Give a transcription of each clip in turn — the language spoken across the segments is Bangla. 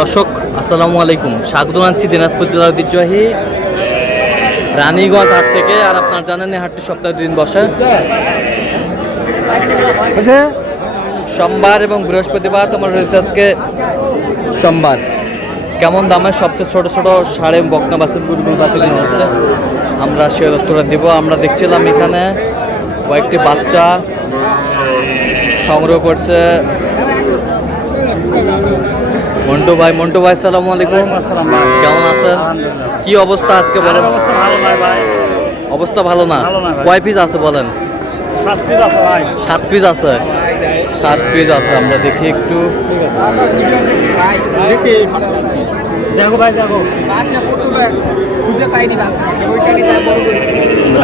দর্শক আসসালামু আলাইকুম, স্বাগত জানাচ্ছি দিনাজপুর জেলার ঐতিহ্যবাহী রানীগঞ্জ হাট থেকে। আর আপনার জানেন এই হাটটি সপ্তাহে 2 দিন বসে, সোমবার এবং বৃহস্পতিবার। তোমার রয়েছে আজকে সোমবার। কেমন দামে সবচেয়ে ছোট ছোট সাড়ে বকনা বাছুর গরুগুলো বাচ্চা কিনে হচ্ছে আমরা সে উত্তর দিব। আমরা দেখছিলাম এখানে কয়েকটি বাচ্চা সংগ্রহ করছে মন্টু ভাই। আসসালামু আলাইকুম। কেমন আছেন? কি অবস্থা আজকে বলেন? অবস্থা ভালো না। কয় পিস আছে বলেন? 7 পিস আছে। 7 পিস আছে। আমরা দেখি একটু।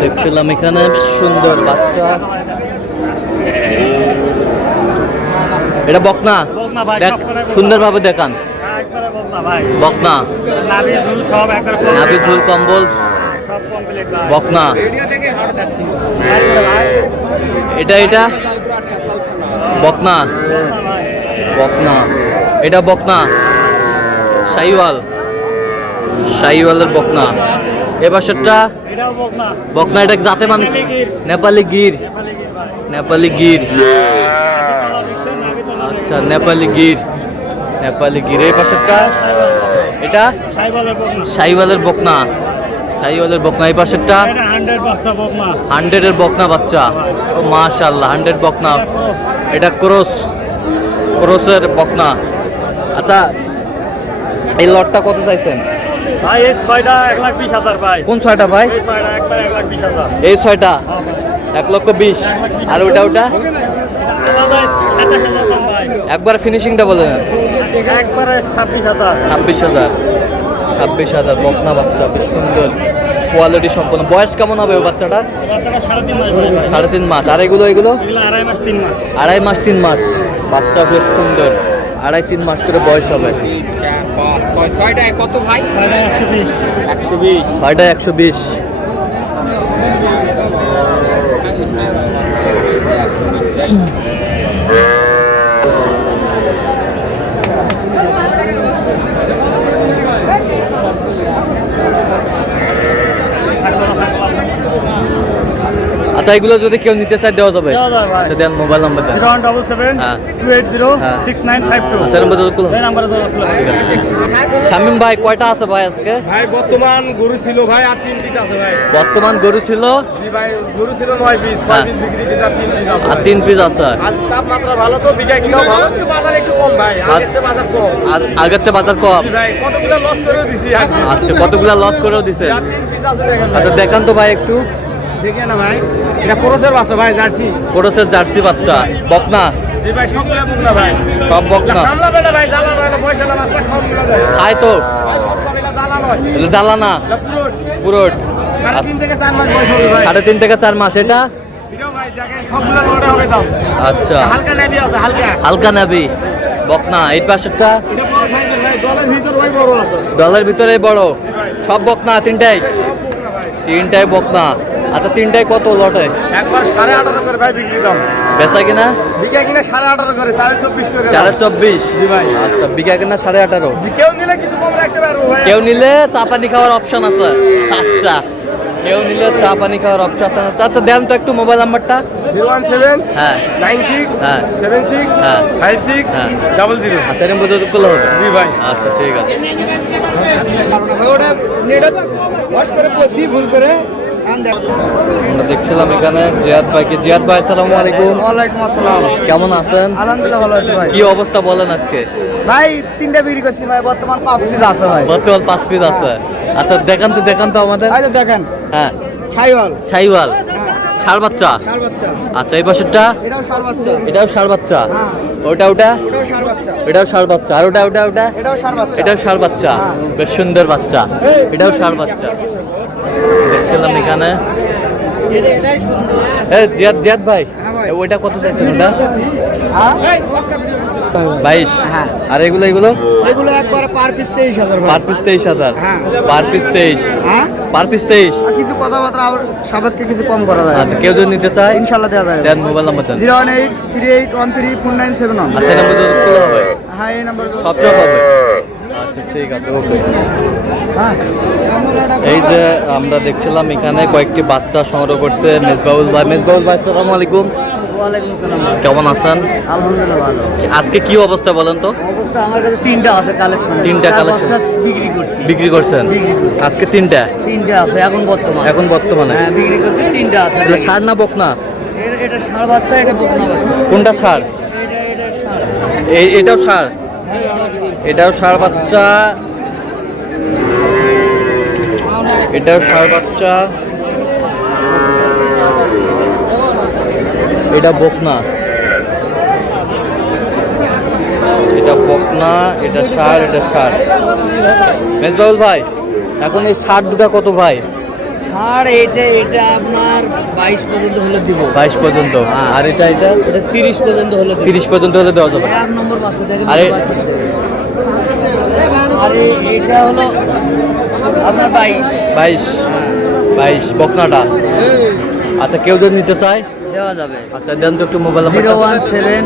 দেখছিলাম এখানে বেশ সুন্দর বাচ্চা। এটা বকনা, সুন্দরভাবে দেখান। বকনা, নাভি ঝুল কম্বল বকনা। এটা বকনা, এটা বকনা শাহিওয়ালের বকনা। এ পাশেরটা বকনা। এটা জাতে মানে নেপালি গির। আচ্ছা, নেপালি গির। এই পাশেরটা এটা শাহিওয়ালের বকনা। এই পাশেরটা 100 এর বকনা বাচ্চা। ও মাশাআল্লাহ, 100 বকনা। এটা ক্রসের বকনা। আচ্ছা, এই লটটা কত চাইছেন ভাই? এই 6টা 1,20,000 ভাই। কোন 6টা ভাই? এই 6টা একবার 1,20,000। এই 6টা 1,20,000। আর ওটা একবার ফিনিশিংটা বলেন। একবারে 26,000 বকনা বাচ্চা, বেশ সুন্দর কোয়ালিটি সম্পন্ন। বয়স কেমন হবে ওই বাচ্চাটার? 3.5 মাস। আর এগুলো 2.5 মাস 3 মাস। 2.5 মাস 3 মাস বাচ্চা, বেশ সুন্দর। 2.5-3 মাস করে বয়স হবে। 6টা কত ভাই? 120। 6টা 120। আচ্ছা, এগুলো যদি কেউ নিতে চায় দেওয়া যাবে? আচ্ছা, দেন মোবাইল নাম্বার দেন। 07728026952। আচ্ছা, শামিম ভাই, কয়টা আছে ভাই আজকে? ভাই বর্তমান গরু ছিল ভাই, আর 3 পিস আছে ভাই। বর্তমান গরু ছিল? জি ভাই, গরু ছিল 9 পিস। 6 পিস বিক্রি দিয়েছে, আর 3 পিস আছে। আর 3 পিস আছে। আজ তাপমাত্রা ভালো তো, বিঘা কিলো ভালো, কিন্তু বাজার একটু কম ভাই। আগের চেয়ে বাজার কম। আর আগের চেয়ে বাজার কম? জি ভাই, কতগুলো লস করেও দিছি। আচ্ছা, কতগুলা লস করেও দিছে? আর 3 পিস আছে, দেখেন ভাই। আচ্ছা, দেখান তো ভাই একটু। দেখেন না ভাই, এটা ক্রসের বাচ্চা ভাই, জার্সি। ক্রসের জার্সি বাচ্চা বকনা। জি ভাই, সবগুলা বকনা ভাই। সব বকনা। কামলা বেটা ভাই, জ্বালা নয়, পয়সা না বাচ্চা খাওয়াগুলো দেয়। খায় তো? ভাই সব কবিলা জ্বালা নয়। এটা জ্বালা না, পুরোট। 3.5 থেকে 4 মাস বয়স হবে ভাই। 3.5 থেকে 4 মাস। এটা এটাও ভাই দেখেন, সবগুলা লোডে হবে দাম। আচ্ছা, হালকা নেবি আছে, হালকা নাবি বকনা। এই পাশেরটা এটা বড় সাইজের ভাই, দলের ভিতর ওই বড় আছে। ডলার ভিতরে বড়। সব বকনা? 3টাই? সব বকনা ভাই। 3টাই বকনা। আচ্ছা, 3টাই কত লটে? একবার 18.5 করে ভাই বিক্রি দাম। বেচা কিনা? বিঘা কিনা 18.5 করে, 424 করে। 424? জি ভাই। আচ্ছা, বিঘা কিনা 18.5। জি, কেউ নিলে কিছু কম রাখতে পারবো ভাই। কেউ নিলে চা পানি খাওয়ার অপশন আছে। আচ্ছা, কেউ নিলে চা পানি খাওয়ার অপশন আছে। আচ্ছা, দেন তো একটু মোবাইল নাম্বারটা। 017 হ্যাঁ 96 হ্যাঁ 76 হ্যাঁ 56 হ্যাঁ। 00। আচ্ছা, এরকম বুঝতে করলে হবে? জি ভাই। আচ্ছা, ঠিক আছে। আমরা দেখছিলাম এখানে জিয়াদ ভাইকে। জিয়াদ ভাই, আসসালামু আলাইকুম। ওয়ালাইকুম আসসালাম। কেমন আছেন? আলহামদুলিল্লাহ ভালো আছি ভাই। কি অবস্থা বলেন আজকে? ভাই 3টা বিক্রি করছি ভাই, বর্তমান 5 পিস আছে ভাই। বর্তমান 5 পিস আছে। আচ্ছা, দেখান তো আমাদের। এই তো দেখেন, হ্যাঁ, শাহিওয়াল। শাহিওয়াল ষাঁড় বাচ্চা। ষাঁড় বাচ্চা। আচ্ছা, এই পাশেরটা এটাও ষাঁড় বাচ্চা। এটাও ষাঁড় বাচ্চা। হ্যাঁ। ওটা এটাও ষাঁড় বাচ্চা। এটাও ষাঁড় বাচ্চা। আর ওটা এটাও ষাঁড় বাচ্চা। এটাও ষাঁড় বাচ্চা। বেশ সুন্দর বাচ্চা। এটাও ষাঁড় বাচ্চা। দেখছিলাম এখানে। এটাই সুন্দর। জিয়াদ ভাই, হ্যাঁ ভাই। ওইটা কত চাইছেন? ওটা হ্যাঁ 22। হ্যাঁ। আর এগুলো এগুলো একবারে পার পিস 23,000 ভাই। Per piece 23,000। হ্যাঁ। Per piece 23। হ্যাঁ, পার পিস 23। আর কিছু কথাবার্তা আর সাবেককে কিছু কম করা যায়। আচ্ছা, কেউ যদি নিতে চায় ইনশাআল্লাহ দেওয়া যাবে। দেন মোবাইল নাম্বার দেন। 01838134971। আচ্ছা, নাম্বার যোগাযোগ করলে হবে? হ্যাঁ, এই নাম্বার সব হবে। আচ্ছা ঠিক আছে, ওকে। এই যে আমরা দেখছিলাম এখানে কয়েকটি বাচ্চা সংগ্রহ করছে মেজবাউল ভাই। মেজবাউল ভাই আসসালামু আলাইকুম, ওয়ালাইকুম আসসালাম। কেমন আছেন? আলহামদুলিল্লাহ ভালো। আজকে কি অবস্থা বলেন তো? অবস্থা আমার কাছে তিনটা আছে কালেকশন। তিনটা collection? বিক্রি করছি। বিক্রি করছেন আজকে তিনটা? তিনটা আছে এখন বর্তমানে। এখন বর্তমানে হ্যাঁ বিক্রি করছি, তিনটা আছে। এটা ষাঁড় না বকনা? এটা ষাঁড় বাচ্চা, এটা বকনা বাচ্চা। কোনটা ষাঁড়? এটা ষাঁড়। এটাও ষাঁড়? হ্যাঁ এটাও ষাঁড়। এটাও ষাঁড় বাচ্চা, এটাও ষাঁড় বাচ্চা, এটা বকনা, এটা বকনা, এটা ষাঁড়, এটা ষাঁড়। মেজবাউল ভাই এখন এই ষাঁড় দুটা কত ভাই? ষাঁড় এটা আপনার 22 পর্যন্ত হলে দিব। 22 পর্যন্ত। আর এটা এটা 30 পর্যন্ত হলে দিব। 30 পর্যন্ত হলে দেওয়া যাবে। এক নম্বর বাচ্চা দেখেন। আরে- বাচ্চা দেখেন। আর এটা হলো আপনার 22। 22 বকনাটা। আচ্ছা কেউ যদি নিতে চায় দেওয়া যাবে। আচ্ছা দেন তো একটু মোবাইল নাম্বার। 017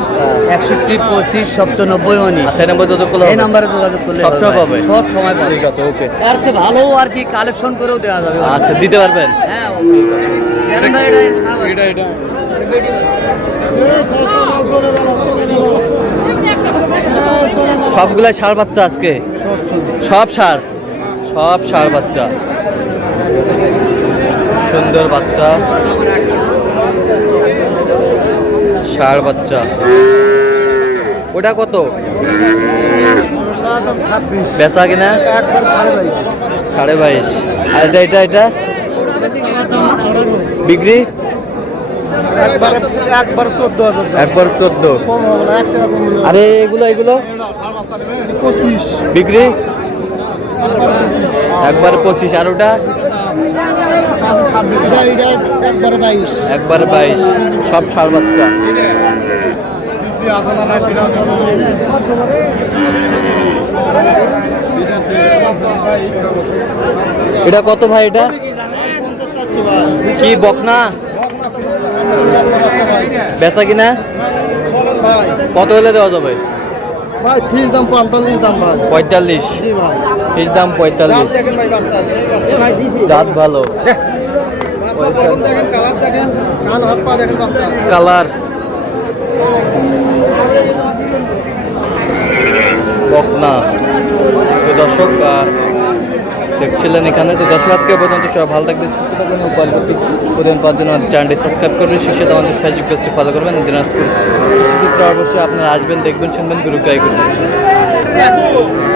61 25 97 19। আচ্ছা এই নাম্বার যোগাযোগ করলে এই হবে? নাম্বারে যোগাযোগ করলে সব সময় পাবে? সব সময় পাবে। ঠিক আছে, ওকে। আর সে ভালো আর কি কালেকশন করেও দেওয়া যাবে। আচ্ছা দিতে পারবেন? হ্যাঁ জানেন ভাই, এটা বেডি বাচ্চা। সবগুলাই ষাঁড় বাচ্চা আজকে? সব ষাঁড়? সব ষাঁড় বাচ্চা, সুন্দর বাচ্চা, ষাঁড় বাচ্চা। ওটা কত বেচা কিনা? 22.5। আর এটা বিক্রি একবার 14,000 একবার 14। কম হবে না, 1 টাকা কম হবে না। আরে এগুলো 25 বিক্রি একবার 25 একবার 25। আর ওটা এটা একবার 22 একবার 22। সব ষাঁড় বাচ্চা। এটা কত ভাই? এটা কি বকনা বেচা কিনা? কত হলে দেওয়া যাবে? ভাই ফিস দাম 45 দাম ভাই। 45? জি ভাই। এর দাম 45। দেখেন ভাই বাচ্চা, সেই বাচ্চা ভাই দিছি। জাত ভালো, বাচ্চা পরন দেখেন, কালার দেখেন, কান হাত পা দেখেন বাচ্চা। কালার বকনা। তো দর্শক দেখছিলেন এখানে। তো দর্শক আজকে পর্যন্ত সবাই ভালো থাকবেন, সুস্থ থাকবেন এবং পরবর্তী প্রতিদিন পাওয়ার জন্য আমাদের চ্যানেলটি সাবস্ক্রাইব করবেন। শেষে আমাদের ফেসবুক পেজটি ফলো করবেন। দিনাজপুর অবশ্যই আপনারা আসবেন, দেখবেন, শুনবেন, গুরু গাই করবেন।